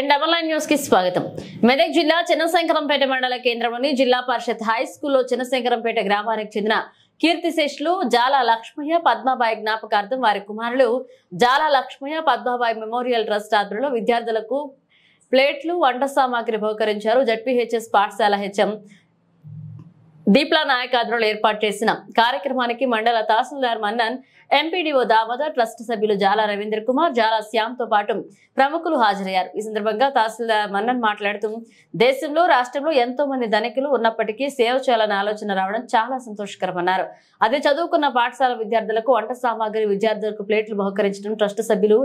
News కి స్వాగతం. మెదక్ జిల్లా చిన్నశంకరంపేట మండల కేంద్రంలోని జిల్లా పరిషత్ హై స్కూల్లో చిన్నశంకరంపేట గ్రామానికి చెందిన కీర్తిశేషులు జాల లక్ష్మయ్య పద్మాబాయి జ్ఞాపకార్థం వారి కుమారులు జాల లక్ష్మయ్య పద్మాబాయి మెమోరియల్ ట్రస్ట్ ఆధ్వర్యంలో విద్యార్థులకు ప్లేట్లు వంట సామాగ్రి బహుకరించారు. జడ్పీహెచ్ఎస్ పాఠశాల హెచ్ఎం దీప్లా నాయక్ ఆధ్వర్యంలో ఏర్పాటు చేసిన కార్యక్రమానికి మండల తహసీల్దార్ మన్నన్, ఎంపీడీఓ దామోదర్, ట్రస్ట్ సభ్యులు జాల రవీంద్ర కుమార్, జాల శ్యామ్ తో పాటు ప్రముఖులు హాజరయ్యారు. ఈ సందర్భంగా తహసీల్దార్ మన్నన్ మాట్లాడుతూ దేశంలో రాష్ట్రంలో ఎంతో మంది ధనికులు ఉన్నప్పటికీ సేవ చేయాలనే ఆలోచన రావడం చాలా సంతోషకరమన్నారు. అదే చదువుకున్న పాఠశాల విద్యార్థులకు వంట సామాగ్రి, విద్యార్థులకు ప్లేట్లు బహుకరించడం ట్రస్ట్ సభ్యులు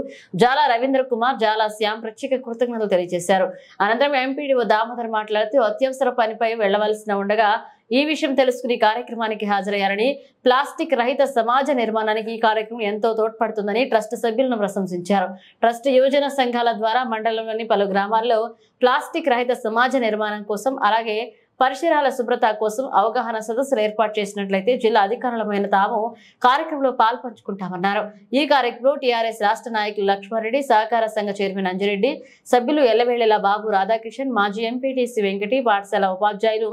జాల రవీంద్ర కుమార్, జాల శ్యామ్ ప్రత్యేక కృతజ్ఞతలు తెలియజేశారు. అనంతరం ఎంపీడీఓ దామోదర్ మాట్లాడుతూ అత్యవసర పనిపై వెళ్లవలసిన ఉండగా ఈ విషయం తెలుసుకుని కార్యక్రమానికి హాజరయ్యారని, ప్లాస్టిక్ రహిత సమాజ నిర్మాణానికి ఈ కార్యక్రమం ఎంతో తోడ్పడుతుందని ట్రస్ట్ సభ్యులను ప్రశంసించారు. ట్రస్ట్ యువజన సంఘాల ద్వారా మండలంలోని పలు గ్రామాల్లో ప్లాస్టిక్ రహిత సమాజ నిర్మాణం కోసం, అలాగే పరిసరాల శుభ్రత కోసం అవగాహన సదస్సులు ఏర్పాటు చేసినట్లయితే జిల్లా అధికారులమైన తాము కార్యక్రమంలో పాల్పంచుకుంటామన్నారు. ఈ కార్యక్రమంలో టీఆర్ఎస్ రాష్ట్ర నాయకులు లక్ష్మారెడ్డి, సహకార సంఘ చైర్మన్ అంజిరెడ్డి, సభ్యులు ఎల్లవేళల బాబు రాధాకిషన్, మాజీ ఎంపీటీసీ వెంకటి, పాఠశాల ఉపాధ్యాయులు,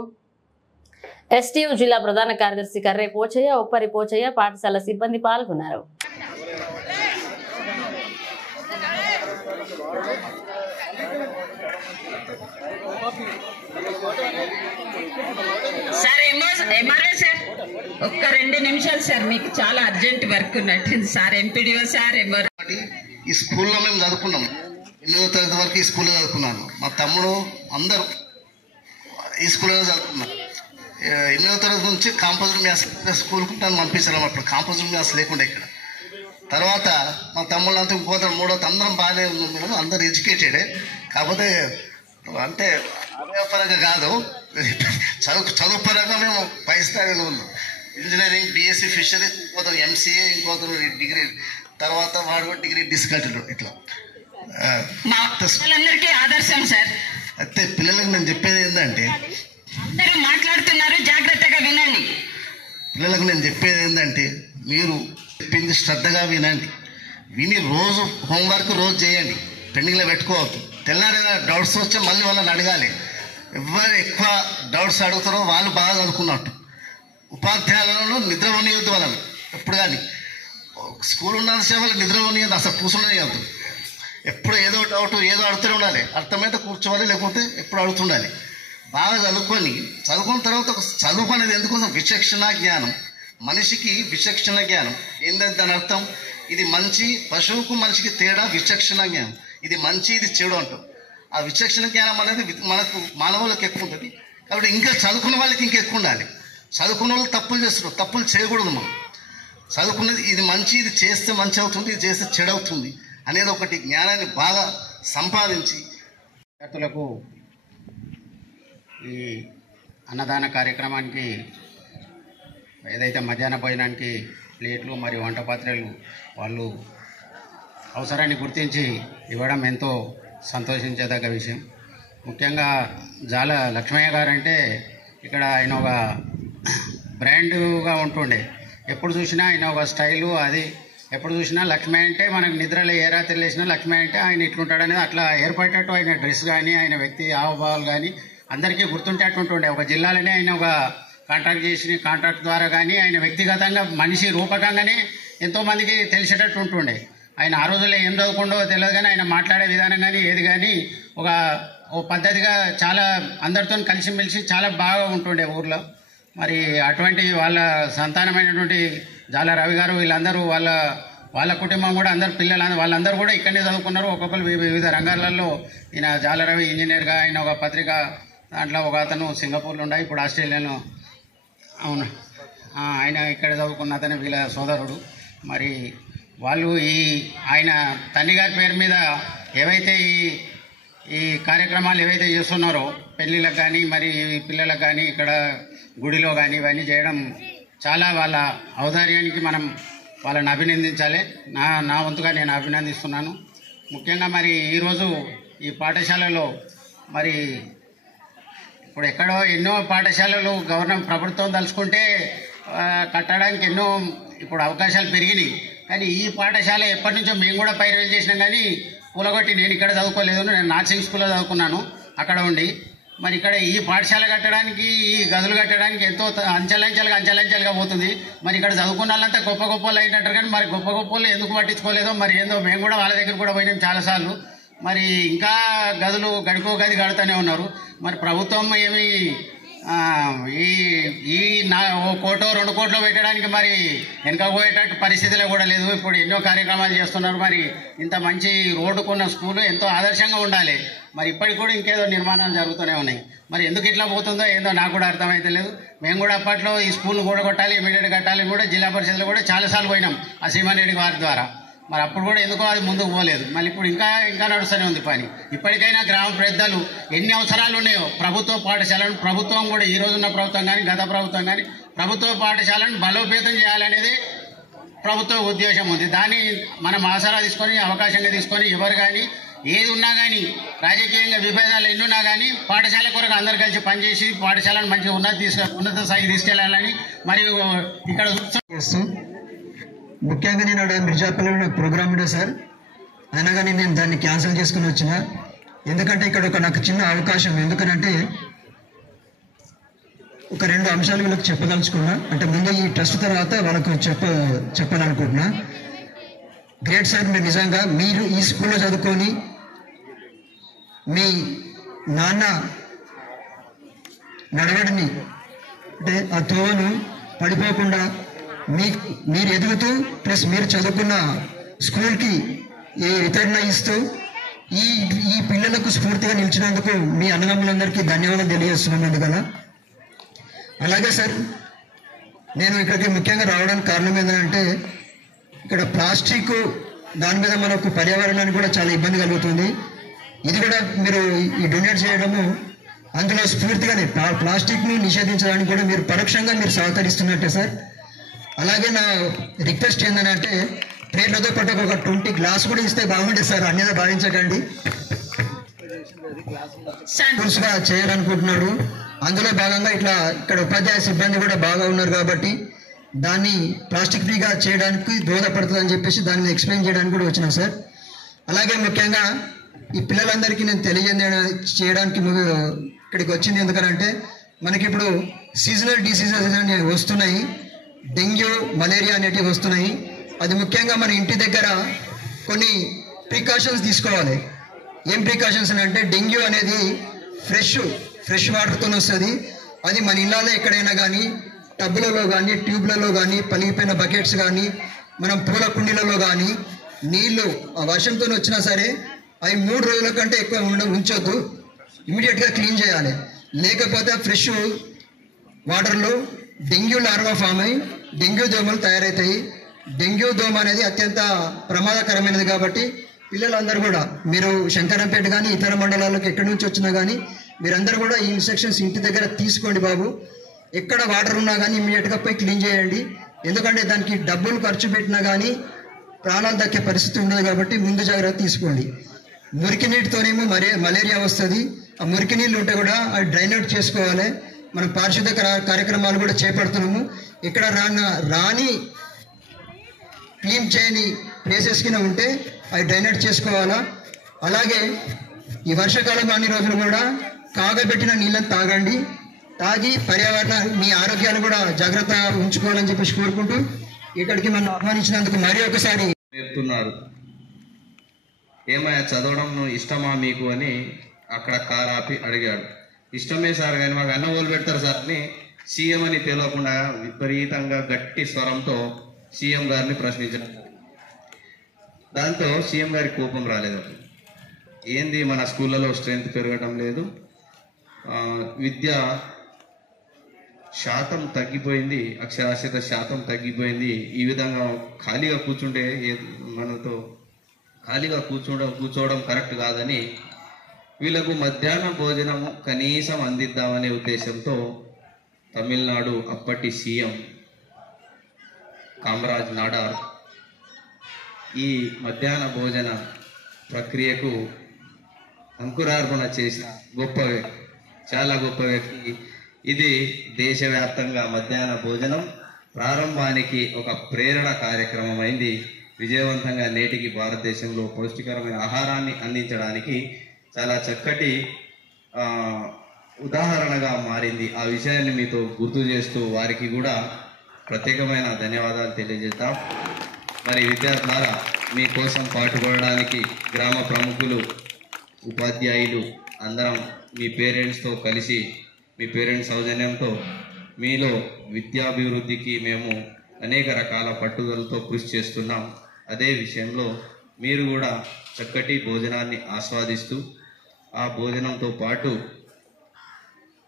ఎస్టీయూ జిల్లా ప్రధాన కార్యదర్శి కర్రే పోచయ్య, ఉప్పరి పోచయ్య, పాఠశాల సిబ్బంది పాల్గొన్నారు. ఒక్క 2 నిమిషాలు సార్, మీకు చాలా అర్జెంట్ వర్క్ ఉన్నట్టు సార్. ఎంపీడీఓ సార్ ఈ స్కూల్లో మేము చదువుకున్నాం. 8వ తరగతి వరకు ఈ స్కూల్లో చదువుకున్నాను. మా తమ్ముడు అందరూ ఈ స్కూల్లో చదువుకున్నారు. 8వ తరగతి నుంచి కాంపోజిట్ మ్యాథ్స్ స్కూల్కి నన్ను పంపించాను. అప్పుడు కాంపోజిట్ మ్యాథ్స్ లేకుండా ఇక్కడ. తర్వాత మా తమ్ముళ్ళంతా ఇంకోత 3వ అందరం బాగానే ఉన్నాం, అందరూ ఎడ్యుకేటెడే. కాకపోతే అంటే పరంగా కాదు, చదువు పరంగా మేము పై స్థాయిలో ఉన్నాం. ఇంజనీరింగ్, బీఎస్సీ ఫిషరీ, ఇంకోత ఎంసీఏ, ఇంకోత డిగ్రీ, తర్వాత వాడు డిగ్రీ డిస్కంటిన్యూ. ఇట్లా ఆదర్శం సార్. అయితే పిల్లలకు నేను చెప్పేది ఏంటంటే, అందరూ మాట్లాడుతున్నారు, జాగ్రత్తగా వినండి. పిల్లలకు నేను చెప్పేది ఏంటంటే, మీరు చెప్పింది శ్రద్ధగా వినండి. విని రోజు హోంవర్క్ రోజు చేయండి, పెండింగ్లో పెట్టుకోవద్దు. తెల్లారిగా డౌట్స్ వచ్చే మళ్ళీ వాళ్ళని అడగాలి. ఎవరు ఎక్కువ డౌట్స్ అడుగుతారో వాళ్ళు బాగా చదువుకున్నట్టు. ఉపాధ్యాయులను నిద్ర ఉండవద్దు వాళ్ళని ఎప్పుడు కానీ. స్కూల్ ఉన్నంతసేపు వాళ్ళు నిద్ర ఉండవద్దు, అసలు కూర్చునేయద్దు. ఎప్పుడు ఏదో డౌట్ ఏదో అడుగుతూనే ఉండాలి. అర్థమైతే కూర్చోవాలి, లేకపోతే ఎప్పుడు అడుగుతుండాలి. బాగా చదువుకున్న తర్వాత ఒక చదువు అనేది ఎందుకోసం, విచక్షణ జ్ఞానం. మనిషికి విచక్షణ జ్ఞానం ఏంటంటే దాని అర్థం, ఇది మంచి, పశువుకు మనిషికి తేడా విచక్షణ జ్ఞానం. ఇది మంచి, ఇది చెడు అంటాం. ఆ విచక్షణ జ్ఞానం అనేది మనకు మానవులకు ఎక్కువ ఉంటుంది. కాబట్టి ఇంకా చదువుకున్న వాళ్ళకి ఇంకా ఎక్కువ ఉండాలి. చదువుకున్న వాళ్ళు తప్పులు చేస్తున్నారు, తప్పులు చేయకూడదు. మనం చదువుకున్నది ఇది మంచి, ఇది చేస్తే మంచి అవుతుంది, ఇది చేస్తే చెడు అవుతుంది అనేది ఒకటి జ్ఞానాన్ని బాగా సంపాదించి విద్యార్థులకు ఈ అన్నదాన కార్యక్రమానికి ఏదైతే మధ్యాహ్న భోజనానికి ప్లేట్లు మరియు వంట పాత్రలు వాళ్ళు అవసరాన్ని గుర్తించి ఇవ్వడం ఎంతో సంతోషించేదగ్గ విషయం. ముఖ్యంగా జాల లక్ష్మయ్య గారు అంటే ఇక్కడ ఆయన ఒక బ్రాండ్గా ఉంటుండే. ఎప్పుడు చూసినా ఆయన ఒక స్టైలు, అది ఎప్పుడు చూసినా లక్ష్మయ్య అంటే మనకు నిద్రలో ఏ రాత్రి లేచినా లక్ష్మయ్య అంటే ఆయన ఇట్లుంటాడు అనేది అట్లా ఏర్పడేటట్టు ఆయన డ్రెస్ కానీ, ఆయన వ్యక్తి హావభావాలు కానీ అందరికీ గుర్తుంటేట్టు ఉంటుండే. ఒక జిల్లాలోనే ఆయన ఒక కాంట్రాక్ట్ ద్వారా కానీ ఆయన వ్యక్తిగతంగా మనిషి రూపకంగానే ఎంతోమందికి తెలిసేటట్టు ఉంటుండే. ఆయన ఆ రోజుల్లో ఏం చదువుకుండో తెలియదు కానీ ఆయన మాట్లాడే విధానం కానీ ఏది కానీ ఓ పద్ధతిగా చాలా అందరితో కలిసిమెలిసి చాలా బాగా ఉంటుండే ఊర్లో. మరి అటువంటి వాళ్ళ సంతానమైనటువంటి జాల రవి గారు వీళ్ళందరూ వాళ్ళ కుటుంబం కూడా అందరు పిల్లలు వాళ్ళందరూ కూడా ఇక్కడనే చదువుకున్నారు. ఒక్కొక్కరు వివిధ రంగాలలో. ఈయన జాల రవి ఇంజనీర్గా, ఆయన ఒక పత్రిక దాంట్లో ఒక అతను సింగపూర్లో ఉండే, ఇప్పుడు ఆస్ట్రేలియాలో. అవును, ఆయన ఇక్కడ చదువుకున్న అతను వీళ్ళ సోదరుడు. మరి వాళ్ళు ఆయన తండ్రి గారి పేరు మీద ఏవైతే ఈ కార్యక్రమాలు ఏవైతే చేస్తున్నారో పెళ్ళిళ్ళకు కానీ మరి పిల్లలకు కానీ ఇక్కడ గుడిలో కానీ ఇవన్నీ చేయడం చాలా వాళ్ళ ఔదార్యానికి మనం వాళ్ళని అభినందించాలి. నా వంతుగా నేను అభినందిస్తున్నాను. ముఖ్యంగా మరి ఈరోజు ఈ పాఠశాలలో మరి ఇప్పుడు ఎక్కడో ఎన్నో పాఠశాలలు ప్రభుత్వం తలుచుకుంటే కట్టడానికి ఎన్నో ఇప్పుడు అవకాశాలు పెరిగినాయి. కానీ ఈ పాఠశాల ఎప్పటి నుంచో మేము కూడా పైరవీలు చేసినాం. కానీ కూలగొట్టి నేను ఇక్కడ చదువుకోలేదు, నేను నార్సింగ్ స్కూల్లో చదువుకున్నాను అక్కడ ఉండి. మరి ఇక్కడ ఈ పాఠశాల కట్టడానికి, ఈ గదులు కట్టడానికి ఎంతో అంచెలంచెలుగా పోతుంది. మరి ఇక్కడ చదువుకున్న వాళ్ళంతా గొప్ప గొప్పలు అయినట్టు, కానీ మరి గొప్ప గొప్పలు ఎందుకు పట్టించుకోలేదో మరి ఏందో. మేము కూడా వాళ్ళ దగ్గర కూడా పోయినాం చాలాసార్లు. మరి ఇంకా గదులు గడికో గది కడుతూనే ఉన్నారు. మరి ప్రభుత్వం ఏమి ఈ ఓ కోటో 2 కోట్లు పెట్టడానికి మరి వెనకపోయేటట్టు పరిస్థితిలో కూడా లేదు. ఇప్పుడు ఎన్నో కార్యక్రమాలు చేస్తున్నారు. మరి ఇంత మంచి రోడ్డుకున్న స్కూలు ఎంతో ఆదర్శంగా ఉండాలి. మరి ఇప్పటికి కూడా ఇంకేదో నిర్మాణాలు జరుగుతూనే ఉన్నాయి. మరి ఎందుకు ఇట్లా పోతుందో ఏందో నాకు కూడా అర్థమైతే లేదు. మేము కూడా అప్పట్లో ఈ స్కూల్ను కూడా కొట్టాలి, ఇమీడియట్ కట్టాలి కూడా జిల్లా పరిషత్లో కూడా చాలాసార్లు పోయినాం ఆ శ్రీమాన్ రెడ్డి వారి ద్వారా. మరి అప్పుడు కూడా ఎందుకో అది ముందుకు పోలేదు. మళ్ళీ ఇప్పుడు ఇంకా నడుస్తూనే ఉంది పని. ఇప్పటికైనా గ్రామ పెద్దలు ఎన్ని అవసరాలు ఉన్నాయో ప్రభుత్వ పాఠశాలను, ప్రభుత్వం కూడా ఈ రోజున్న ప్రభుత్వం కానీ గత ప్రభుత్వం కానీ ప్రభుత్వ పాఠశాలను బలోపేతం చేయాలనేది ప్రభుత్వ ఉద్దేశం ఉంది. దాన్ని మనం ఆసరా తీసుకొని, అవకాశంగా తీసుకొని ఎవరు కానీ ఏది ఉన్నా కానీ రాజకీయంగా విభేదాలు ఎన్నున్నా కానీ పాఠశాల కొరకు అందరు కలిసి పనిచేసి పాఠశాలను మంచిగా ఉన్నత స్థాయికి తీసుకెళ్లాలని మరియు ఇక్కడ ముఖ్యంగా నేను మిర్జాపల్లిలో నాకు ప్రోగ్రామ్ ఉండే సార్, అయినా కానీ నేను దాన్ని క్యాన్సిల్ చేసుకుని వచ్చిన. ఎందుకంటే ఇక్కడ నాకు చిన్న అవకాశం, ఎందుకనంటే ఒక 2 అంశాలు వీళ్ళకి చెప్పదలుచుకున్నా. అంటే ముందు ఈ ట్రస్ట్ తర్వాత వాళ్ళకు చెప్పాలనుకుంటున్నా. గ్రేట్ సార్, మీరు నిజంగా మీరు ఈ స్కూల్లో చదువుకొని మీ నాన్న నడవడిని అంటే ఆ తోవను పడిపోకుండా మీరు ఎదుగుతూ ప్లస్ మీరు చదువుకున్న స్కూల్కి వితరణ ఇస్తూ ఈ పిల్లలకు స్ఫూర్తిగా నిలిచినందుకు మీ అన్నదమ్ములందరికీ ధన్యవాదాలు తెలియజేస్తున్నాను. అందుకలా అలాగే సార్, నేను ఇక్కడికి ముఖ్యంగా రావడానికి కారణం ఏంటంటే ఇక్కడ ప్లాస్టిక్ దాని మీద మనకు పర్యావరణానికి కూడా చాలా ఇబ్బంది కలుగుతుంది. ఇది కూడా మీరు ఈ డొనేట్ చేయడము అందులో స్ఫూర్తిగానే ప్లాస్టిక్ను నిషేధించడానికి కూడా మీరు పరోక్షంగా మీరు సహకరిస్తున్నట్టే సార్. అలాగే నా రిక్వెస్ట్ ఏంటంటే ప్లేట్లతో పాటు ఒక 20 గ్లాస్ కూడా ఇస్తే బాగుంటుంది సార్, అన్నిదా భావించకండి. స్కూల్స్గా చేయాలనుకుంటున్నాడు. అందులో భాగంగా ఇక్కడ ఉపాధ్యాయ సిబ్బంది కూడా బాగా ఉన్నారు కాబట్టి దాన్ని ప్లాస్టిక్ ఫ్రీగా చేయడానికి దోహదపడుతుందని చెప్పేసి దాన్ని ఎక్స్ప్లెయిన్ చేయడానికి కూడా వచ్చినాం సార్. అలాగే ముఖ్యంగా ఈ పిల్లలందరికీ నేను చేయడానికి ఇక్కడికి వచ్చింది ఎందుకనంటే మనకి ఇప్పుడు సీజనల్ డిసీజెస్ అనేవి వస్తున్నాయి, డెంగ్యూ మలేరియా అనేటివి వస్తున్నాయి. అది ముఖ్యంగా మన ఇంటి దగ్గర కొన్ని ప్రికాషన్స్ తీసుకోవాలి. ఏం ప్రికాషన్స్ అంటే డెంగ్యూ అనేది ఫ్రెష్ వాటర్తో వస్తుంది. అది మన ఇళ్ళలో ఎక్కడైనా కానీ టబ్బులలో కానీ ట్యూబ్లలో కానీ పలిగిపోయిన బకెట్స్ కానీ మనం పూల కుండీలలో కానీ నీళ్లు వర్షంతో వచ్చినా సరే అవి 3 రోజుల కంటే ఎక్కువ ఉంచొద్దు, ఇమీడియట్గా క్లీన్ చేయాలి. లేకపోతే ఫ్రెష్ వాటర్లో డెంగ్యూ లార్వా ఫామ్ అయ్యి డెంగ్యూ దోమలు తయారవుతాయి. డెంగ్యూ దోమ అనేది అత్యంత ప్రమాదకరమైనది కాబట్టి పిల్లలందరూ కూడా మీరు శంకరంపేట కానీ ఇతర మండలాలకు ఎక్కడి నుంచి వచ్చినా కానీ మీరందరూ కూడా ఈ ఇన్స్ట్రక్షన్స్ ఇంటి దగ్గర తీసుకోండి బాబు. ఎక్కడ వాటర్ ఉన్నా కానీ ఇమీడియట్గా పోయి క్లీన్ చేయండి. ఎందుకంటే దానికి డబ్బులు ఖర్చు పెట్టినా కానీ ప్రాణాలు దక్కే పరిస్థితి ఉండదు కాబట్టి ముందు జాగ్రత్త తీసుకోండి. మురికి నీటితోనేమో మలేరియా వస్తుంది. ఆ మురికి నీళ్ళు ఉంటే కూడా అది డ్రైన్ అవుట్ చేసుకోవాలి. మనం పారిశుద్ధ కార్యక్రమాలు కూడా చేపడుతున్నాము. ఇక్కడ రాని క్లీన్ చేయని ప్లేసెస్ కింద ఉంటే అవి డ్రైన్ అవుట్ చేసుకోవాలా. అలాగే ఈ వర్షాకాలం అన్ని రోజులు కూడా కాగబెట్టిన నీళ్ళని తాగండి. తాగి పర్యావరణ మీ ఆరోగ్యాన్ని కూడా జాగ్రత్త ఉంచుకోవాలని చెప్పేసి కోరుకుంటూ ఇక్కడికి మనం ఆహ్వానించినందుకు మరీ ఒకసారి చెప్తున్నారు. ఏమయ్యా చదవడం ఇష్టమా మీకు అని అక్కడ కార్ ఆపి అడిగాడు. ఇష్టమే సార్, కానీ మాకు అన్న వాళ్ళు పెడతారు సార్ అని సీఎం అని తెలియకుండా విపరీతంగా గట్టి స్వరంతో సీఎం గారిని ప్రశ్నించారు. దాంతో సీఎం గారికి కోపం రాలేదు. ఏంది మన స్కూళ్ళలో స్ట్రెంత్ పెరగడం లేదు, విద్య శాతం తగ్గిపోయింది, అక్షరాస్యత శాతం తగ్గిపోయింది. ఈ విధంగా ఖాళీగా కూర్చుంటే మనతో ఖాళీగా కూర్చోవడం కరెక్ట్ కాదని వీళ్ళకు మధ్యాహ్న భోజనం కనీసం అందిద్దామనే ఉద్దేశంతో తమిళనాడు అప్పటి సీఎం కామరాజ్ నాడార్ ఈ మధ్యాహ్న భోజన ప్రక్రియకు అంకురార్పణ చేసిన గొప్ప వ్యక్తి, చాలా గొప్ప వ్యక్తి. ఇది దేశవ్యాప్తంగా మధ్యాహ్న భోజనం ప్రారంభానికి ఒక ప్రేరణ కార్యక్రమం అయింది. విజయవంతంగా నేటికి భారతదేశంలో పౌష్టికరమైన ఆహారాన్ని అందించడానికి చాలా చక్కటి ఉదాహరణగా మారింది. ఆ విషయాన్ని మీతో గుర్తు చేస్తూ వారికి కూడా ప్రత్యేకమైన ధన్యవాదాలు తెలియజేద్దాం. మరి విద్యార్థులారా, మీకోసం పాటుపడడానికి గ్రామ ప్రముఖులు, ఉపాధ్యాయులు అందరం మీ పేరెంట్స్తో కలిసి, మీ పేరెంట్స్ సౌజన్యంతో మీలో విద్యాభివృద్ధికి మేము అనేక రకాల పట్టుదలతో కృషి చేస్తున్నాం. అదే విషయంలో మీరు కూడా చక్కటి భోజనాన్ని ఆస్వాదిస్తూ ఆ భోజనంతో పాటు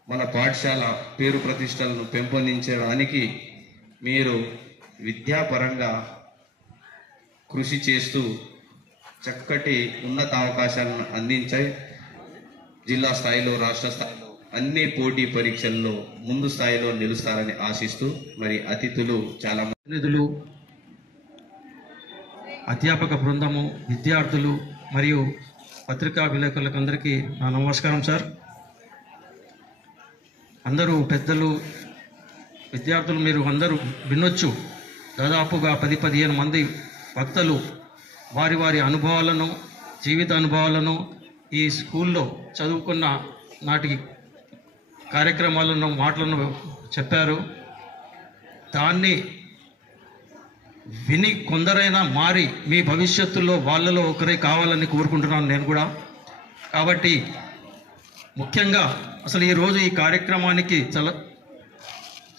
మన పాఠశాల పేరు ప్రతిష్టలను పెంపొందించడానికి మీరు విద్యాపరంగా కృషి చేస్తూ చక్కటి ఉన్నత అవకాశాలను అందించే జిల్లా స్థాయిలో, రాష్ట్ర స్థాయిలో అన్ని పోటీ పరీక్షల్లో ముందు స్థాయిలో నిలుస్తారని ఆశిస్తూ, మరి అతిథులు చాలా ప్రతినిధులు, అధ్యాపక బృందము, విద్యార్థులు మరియు పత్రికా విలేకరులకు అందరికీ నా నమస్కారం సార్. అందరూ పెద్దలు, విద్యార్థులు మీరు అందరూ వినొచ్చు. దాదాపుగా 10-15 మంది వక్తలు వారి వారి అనుభవాలను, జీవిత అనుభవాలను, ఈ స్కూల్లో చదువుకున్న నాటి కార్యక్రమాలను, మాటలను చెప్పారు. దాన్ని విని కొందరైనా మారి మీ భవిష్యత్తులో వాళ్ళలో ఒకరే కావాలని కోరుకుంటున్నాను నేను కూడా. కాబట్టి ముఖ్యంగా అసలు ఈరోజు ఈ కార్యక్రమానికి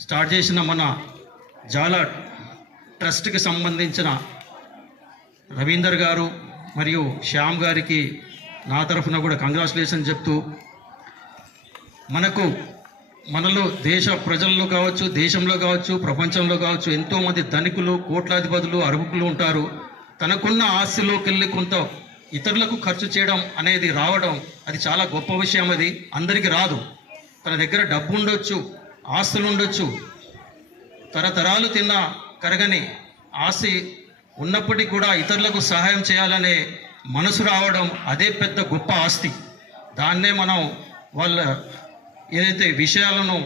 స్టార్ట్ చేసిన మన జాలా ట్రస్ట్కి సంబంధించిన రవీందర్ గారు మరియు శ్యామ్ గారికి నా తరఫున కూడా కంగ్రాచులేషన్ చెప్తూ, మనలో దేశ ప్రజల్లో కావచ్చు, దేశంలో కావచ్చు, ప్రపంచంలో కావచ్చు ఎంతోమంది ధనికులు, కోట్లాధిపతులు, అర్హులు ఉంటారు. తనకున్న ఆస్తిలోకి వెళ్ళి కొంత ఇతరులకు ఖర్చు చేయడం అనేది రావడం అది చాలా గొప్ప విషయం. అది అందరికీ రాదు. తన దగ్గర డబ్బు ఉండొచ్చు, ఆస్తులు ఉండొచ్చు, తరతరాలు తిన్న కరగని ఆస్తి ఉన్నప్పటికీ కూడా ఇతరులకు సహాయం చేయాలనే మనసు రావడం అదే పెద్ద గొప్ప ఆస్తి. దాన్నే మనం వాళ్ళ ఏదైతే విషయాలను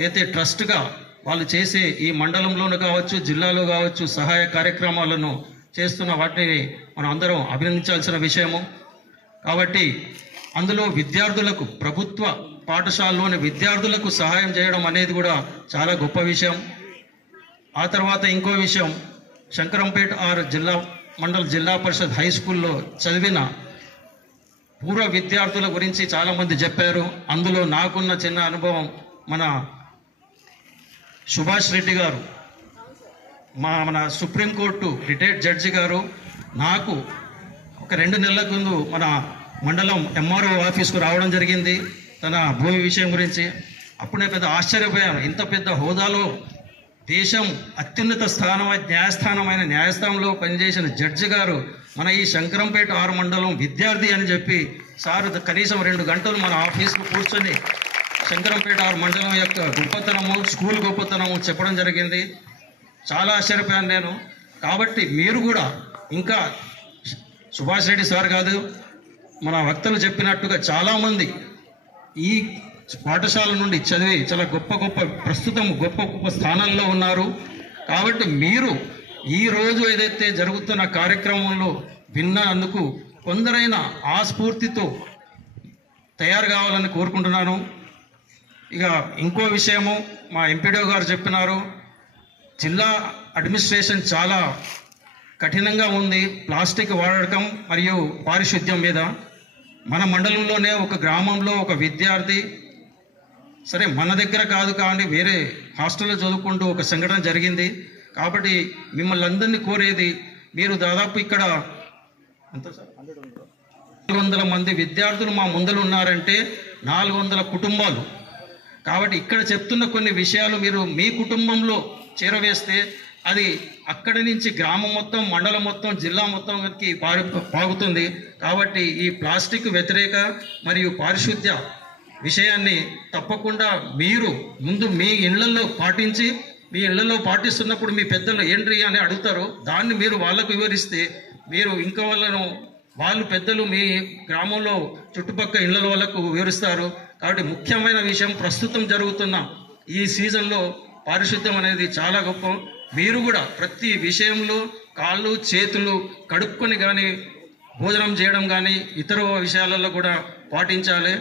ఏదైతే ట్రస్ట్గా వాళ్ళు చేసే ఈ మండలంలోనూ కావచ్చు, జిల్లాలో కావచ్చు సహాయ కార్యక్రమాలను చేస్తున్న వాటిని మనం అందరం అభినందించాల్సిన విషయము. కాబట్టి అందులో విద్యార్థులకు, ప్రభుత్వ పాఠశాలలోని విద్యార్థులకు సహాయం చేయడం అనేది కూడా చాలా గొప్ప విషయం. ఆ తర్వాత ఇంకో విషయం, శంకరంపేట జిల్లా పరిషత్ హై స్కూల్లో చదివిన పూర్వ విద్యార్థుల గురించి చాలామంది చెప్పారు. అందులో నాకున్న చిన్న అనుభవం, మన సుభాష్ రెడ్డి గారు, మన సుప్రీంకోర్టు రిటైర్డ్ జడ్జి గారు నాకు ఒక 2 నెలల ముందు మన మండలం ఎంఆర్ఓ ఆఫీస్కు రావడం జరిగింది తన భూమి విషయం గురించి. అప్పుడే పెద్ద ఆశ్చర్యపోయాను. ఇంత పెద్ద హోదాలో దేశం అత్యున్నత న్యాయస్థానమైన న్యాయస్థానంలో పనిచేసిన జడ్జి గారు మన ఈ శంకరంపేట 6 మండలం విద్యార్థి అని చెప్పి సార్ కనీసం 2 గంటలు మన ఆఫీస్కు కూర్చొని శంకరంపేట 6 మండలం యొక్క గొప్పతనము, స్కూల్ గొప్పతనము చెప్పడం జరిగింది. చాలా ఆశ్చర్యపోయాను నేను. కాబట్టి మీరు కూడా ఇంకా సుభాష్ రెడ్డి సార్ కాదు, మన వక్తలు చెప్పినట్టుగా చాలామంది ఈ పాఠశాల నుండి చదివి చాలా ప్రస్తుతం గొప్ప స్థానాల్లో ఉన్నారు. కాబట్టి మీరు ఈరోజు ఏదైతే జరుగుతున్న కార్యక్రమంలో విన్నందుకు కొందరైనా ఆ స్ఫూర్తితో తయారు కావాలని కోరుకుంటున్నాను. ఇక ఇంకో విషయము, మా ఎంపీడీఓ గారు చెప్పినారు, జిల్లా అడ్మినిస్ట్రేషన్ చాలా కఠినంగా ఉంది ప్లాస్టిక్ వాడకం మరియు పారిశుద్ధ్యం మీద. మన మండలంలోనే ఒక గ్రామంలో ఒక విద్యార్థి, సరే మన దగ్గర కాదు కానీ వేరే హాస్టల్లో చదువుకుంటూ ఒక సంఘటన జరిగింది. కాబట్టి మిమ్మల్ని అందరినీ కోరేది, మీరు దాదాపు ఇక్కడ 400 మంది విద్యార్థులు మా ముందర ఉన్నారంటే 400 కుటుంబాలు. కాబట్టి ఇక్కడ చెప్తున్న కొన్ని విషయాలు మీరు మీ కుటుంబంలో చేరవేస్తే అది అక్కడి నుంచి గ్రామం మొత్తం, మండలం మొత్తం, జిల్లా మొత్తంకి పాగుతుంది. కాబట్టి ఈ ప్లాస్టిక్ వ్యతిరేక మరియు పారిశుద్ధ్య విషయాన్ని తప్పకుండా మీరు ముందు మీ ఇళ్లలో పాటించి, మీ ఇళ్లలో పాటిస్తున్నప్పుడు మీ పెద్దలు ఏంటి అని అడుగుతారు, దాన్ని మీరు వాళ్ళకు వివరిస్తే మీరు ఇంకా వాళ్ళు పెద్దలు మీ గ్రామంలో చుట్టుపక్కల ఇళ్ల వాళ్ళకు వివరిస్తారు. కాబట్టి ముఖ్యమైన విషయం, ప్రస్తుతం జరుగుతున్న ఈ సీజన్లో పారిశుద్ధ్యం అనేది చాలా గొప్ప. మీరు కూడా ప్రతి విషయంలో కాళ్ళు చేతులు కడుక్కొని కానీ భోజనం చేయడం కానీ ఇతర విషయాలలో కూడా పాటించాలి.